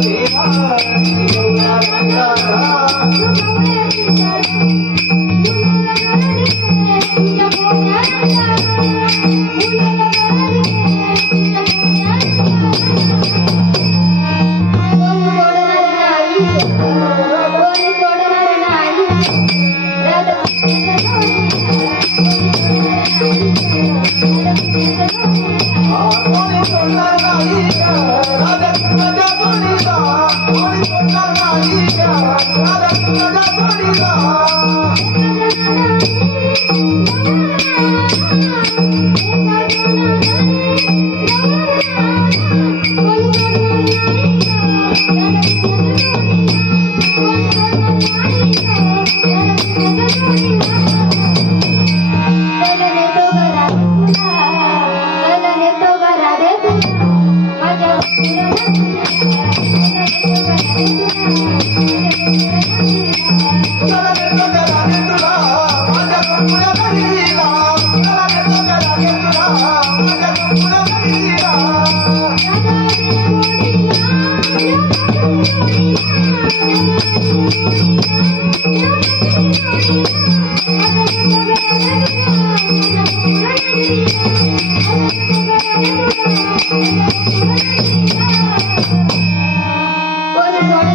Thank you. Thank you.